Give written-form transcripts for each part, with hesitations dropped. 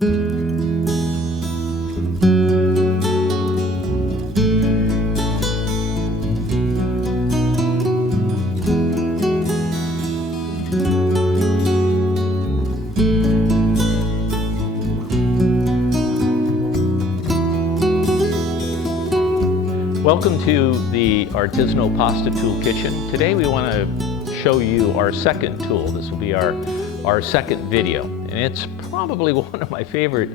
Welcome to the Artisanal Pasta Tool Kitchen. Today we want to show you our second tool. This will be our second video, and it's probably one of my favorite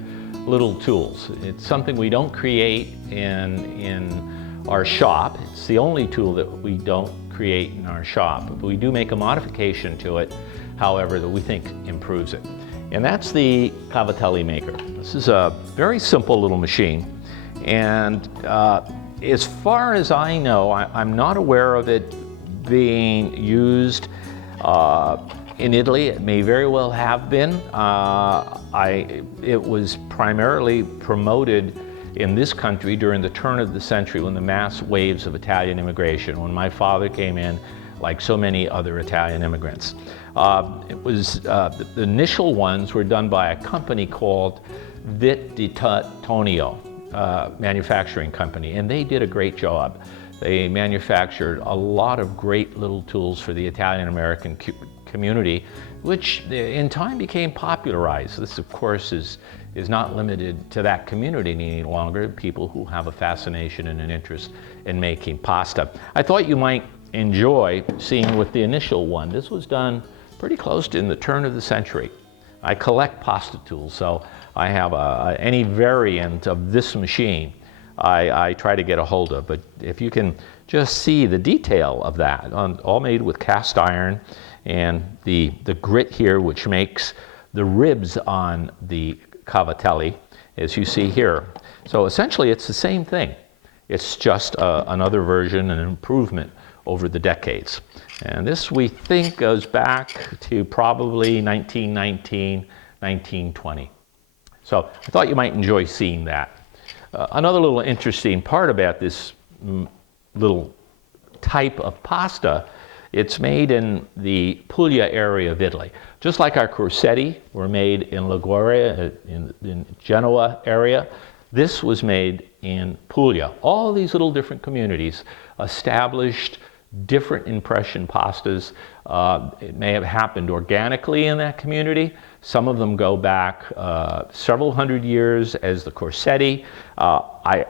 little tools. It's something we don't create in our shop. It's the only tool that we don't create in our shop, but we do make a modification to it, however, that we think improves it. And that's the Cavatelli maker. This is a very simple little machine, and as far as I know, I'm not aware of it being used in Italy. It may very well have been. It was primarily promoted in this country during the turn of the century, when the mass waves of Italian immigration, when my father came in, like so many other Italian immigrants. The initial ones were done by a company called Vit di Tonio. Manufacturing company, and they did a great job. They manufactured a lot of great little tools for the Italian American community, which in time became popularized. This, of course, is not limited to that community any longer, people who have a fascination and an interest in making pasta. I thought you might enjoy seeing with the initial one. This was done pretty close to in the turn of the century. I collect pasta tools, so I have any variant of this machine I try to get a hold of. But if you can just see the detail of that, all made with cast iron, and the grit here, which makes the ribs on the Cavatelli, as you see here. So essentially it's the same thing. It's just another version, an improvement over the decades. And this, we think, goes back to probably 1919, 1920. So I thought you might enjoy seeing that. Another little interesting part about this little type of pasta, it's made in the Puglia area of Italy. Just like our corsetti were made in Liguria, in Genoa area, this was made in Puglia. All these little different communities established different impression pastas. It may have happened organically in that community. Some of them go back several hundred years as the corsetti. I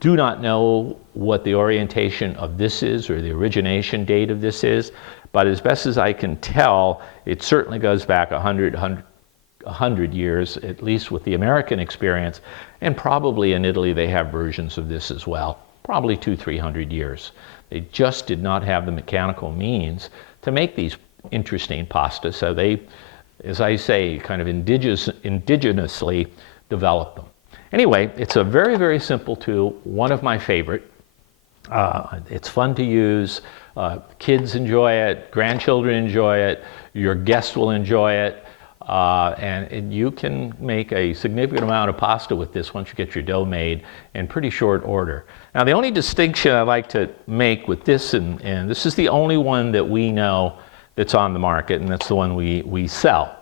do not know what the orientation of this is or the origination date of this is, but as best as I can tell, it certainly goes back 100 years, at least with the American experience, and probably in Italy they have versions of this as well, probably 200-300 years. They just did not have the mechanical means to make these interesting pastas, so they, as I say, kind of indigenously developed them. Anyway, it's a very, very simple tool, one of my favorite. It's fun to use. Kids enjoy it, grandchildren enjoy it, your guests will enjoy it, and you can make a significant amount of pasta with this once you get your dough made in pretty short order. Now, the only distinction I like to make with this, and this is the only one that we know that's on the market, and that's the one we sell.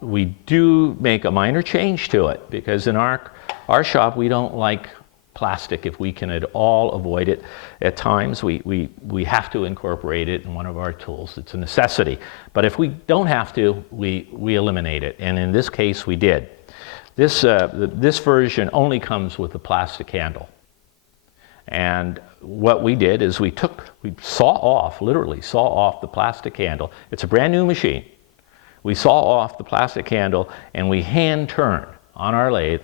We do make a minor change to it, because in our shop we don't like plastic if we can at all avoid it. At times we have to incorporate it in one of our tools. It's a necessity. But if we don't have to, we eliminate it. And in this case we did. This version only comes with a plastic handle. And what we did is we literally saw off the plastic handle. It's a brand new machine. We saw off the plastic handle and we hand turn on our lathe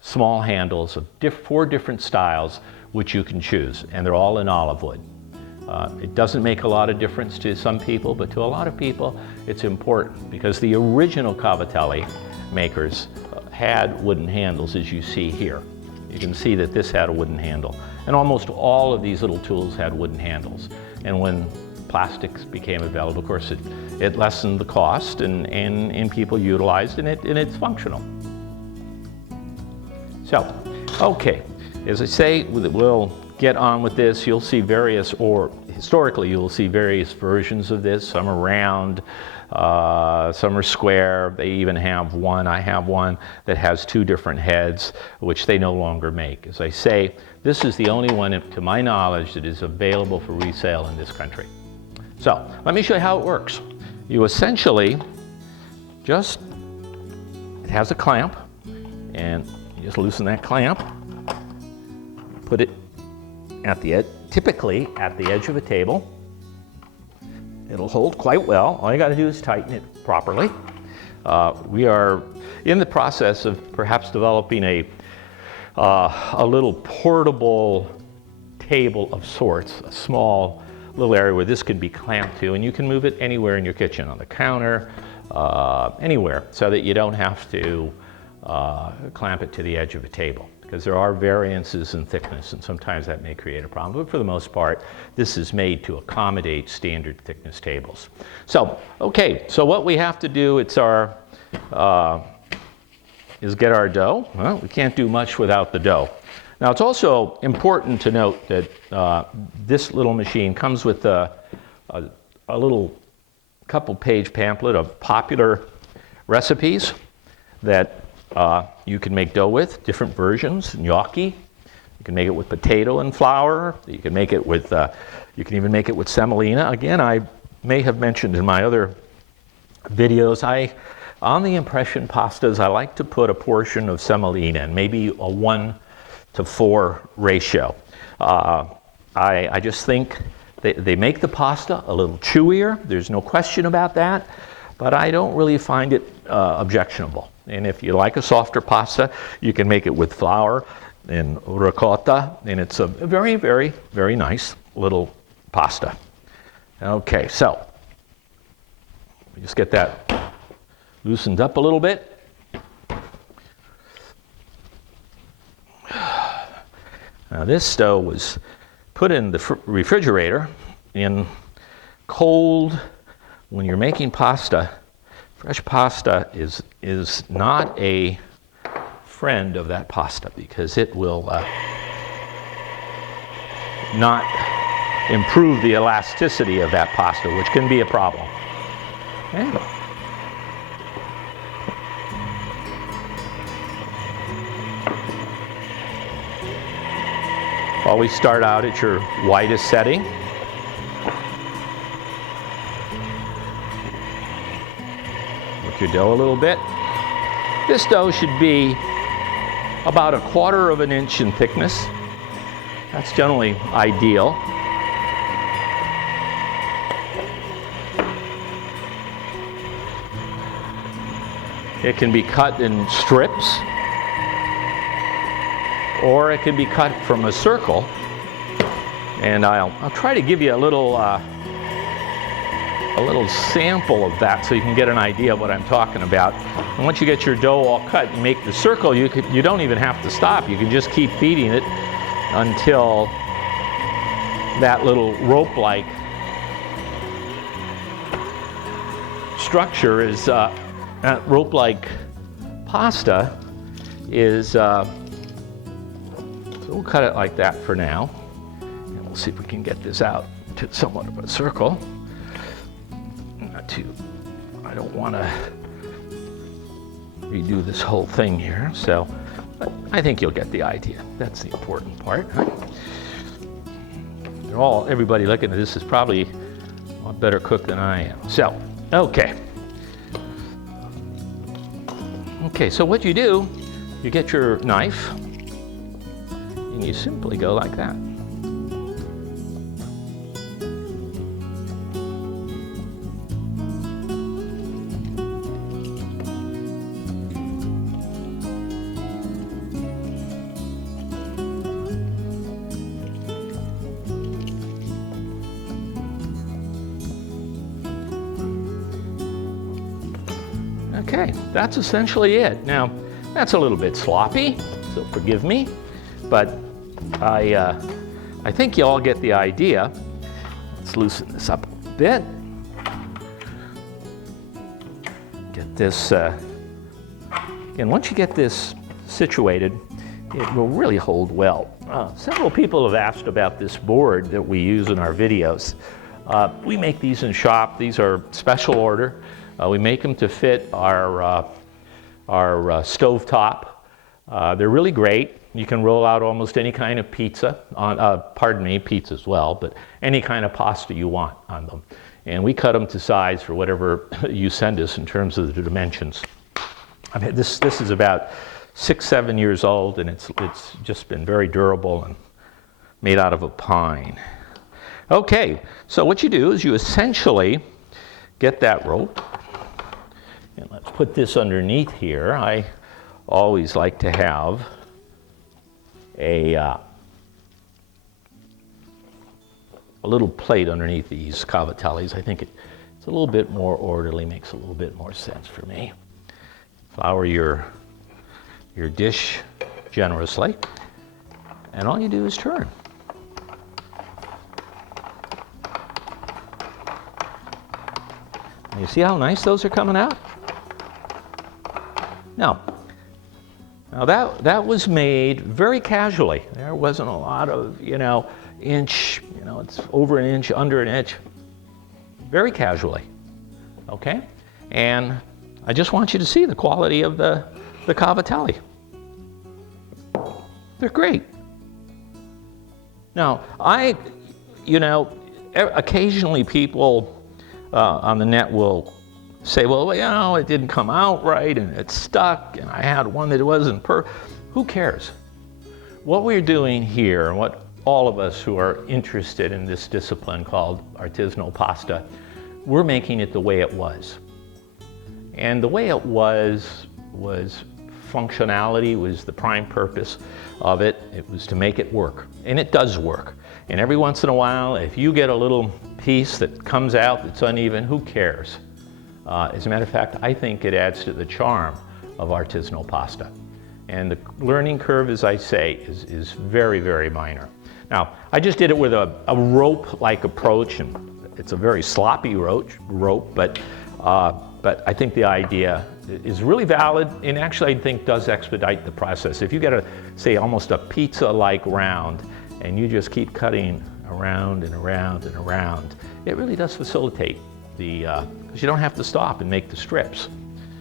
small handles of 4 different styles which you can choose, and they're all in olive wood. It doesn't make a lot of difference to some people, but to a lot of people it's important, because the original Cavatelli makers had wooden handles, as you see here. You can see that this had a wooden handle, and almost all of these little tools had wooden handles. And when plastics became available, of course it lessened the cost, and people utilized it, and it's functional. So, okay, as I say, we'll get on with this. You'll see historically you'll see various versions of this. Some are round, Some are square. They even have one, I have one, that has 2 different heads, which they no longer make. As I say, this is the only one, to my knowledge, that is available for resale in this country. So, let me show you how it works. You essentially just, it has a clamp, and you just loosen that clamp, put it at the edge, typically at the edge of a table. It'll hold quite well. All you got to do is tighten it properly. We are in the process of perhaps developing a little portable table of sorts, a small little area where this can be clamped to, and you can move it anywhere in your kitchen, on the counter, anywhere, so that you don't have to clamp it to the edge of a table, because there are variances in thickness, and sometimes that may create a problem. But for the most part, this is made to accommodate standard thickness tables. So, okay, so what we have to do, is get our dough. Well, we can't do much without the dough. Now, it's also important to note that this little machine comes with a little couple-page pamphlet of popular recipes that you can make dough with, different versions, gnocchi. You can make it with potato and flour. You can make it with, you can even make it with semolina. Again, I may have mentioned in my other videos, on the impression pastas, I like to put a portion of semolina in, maybe a 1:4 ratio. I just think they make the pasta a little chewier. There's no question about that, but I don't really find it objectionable. And if you like a softer pasta, you can make it with flour and ricotta, and it's a very, very, very nice little pasta. Okay, so we just get that loosened up a little bit. Now, this dough was put in the refrigerator in cold. When you're making pasta, fresh pasta is not a friend of that pasta, because it will not improve the elasticity of that pasta, which can be a problem. Okay. Always start out at your widest setting. Work your dough a little bit. This dough should be about 1/4 inch in thickness. That's generally ideal. It can be cut in strips, or it can be cut from a circle. And I'll try to give you a little sample of that so you can get an idea of what I'm talking about. And once you get your dough all cut, you make the circle, you don't even have to stop. You can just keep feeding it until that little rope-like structure is, that rope-like pasta is, so we'll cut it like that for now. And we'll see if we can get this out to somewhat of a circle. I don't want to redo this whole thing here, so I think you'll get the idea. That's the important part. Right? Everybody looking at this is probably a lot better cook than I am. So, okay, so what you do, you get your knife, and you simply go like that. Okay, that's essentially it. Now, that's a little bit sloppy, so forgive me, but I think you all get the idea. Let's loosen this up a bit. Get this, and once you get this situated, it will really hold well. Several people have asked about this board that we use in our videos. We make these in shop. These are special order. We make them to fit our stovetop. They're really great. You can roll out almost any kind of pizza, pizza as well, but any kind of pasta you want on them. And we cut them to size for whatever you send us in terms of the dimensions. I mean, this is about 6-7 years old, and it's just been very durable and made out of a pine. Okay, so what you do is you essentially get that rope, and let's put this underneath here. I always like to have a little plate underneath these Cavatellis. I think it's a little bit more orderly, makes a little bit more sense for me. Flour your dish generously, and all you do is turn. And you see how nice those are coming out? Now that was made very casually. There wasn't a lot of, inch, it's over an inch, under an inch, very casually, okay? And I just want you to see the quality of the Cavatelli. They're great. Now, occasionally people on the net will say, well, it didn't come out right and it stuck and I had one that wasn't Who cares? What we're doing here, and what all of us who are interested in this discipline called artisanal pasta, we're making it the way it was. And the way it was functionality was the prime purpose of it. It was to make it work, and it does work. And every once in a while, if you get a little piece that comes out that's uneven, who cares? As a matter of fact, I think it adds to the charm of artisanal pasta. And the learning curve, as I say, is very, very minor. Now, I just did it with a rope-like approach, and it's a very sloppy rope, but I think the idea is really valid, and actually I think does expedite the process. If you get say almost a pizza-like round, and you just keep cutting around and around and around, it really does facilitate because you don't have to stop and make the strips.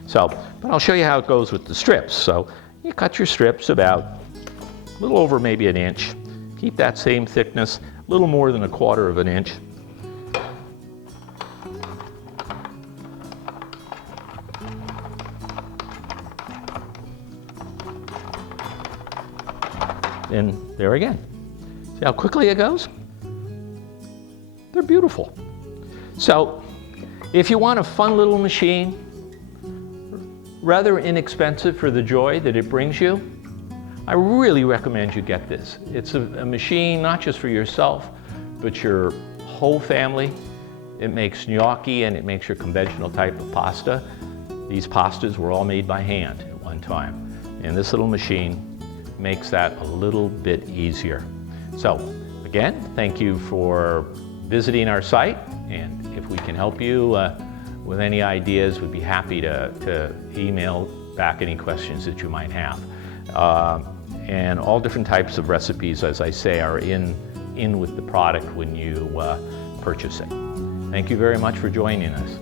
So, but I'll show you how it goes with the strips. So you cut your strips about a little over maybe an inch. Keep that same thickness, a little more than 1/4 of an inch. And there again. See how quickly it goes? They're beautiful. So if you want a fun little machine, rather inexpensive for the joy that it brings you, I really recommend you get this. It's a machine not just for yourself, but your whole family. It makes gnocchi and it makes your conventional type of pasta. These pastas were all made by hand at one time. And this little machine makes that a little bit easier. So again, thank you for visiting our site. And if we can help you with any ideas, we'd be happy to email back any questions that you might have. And all different types of recipes, as I say, are in with the product when you purchase it. Thank you very much for joining us.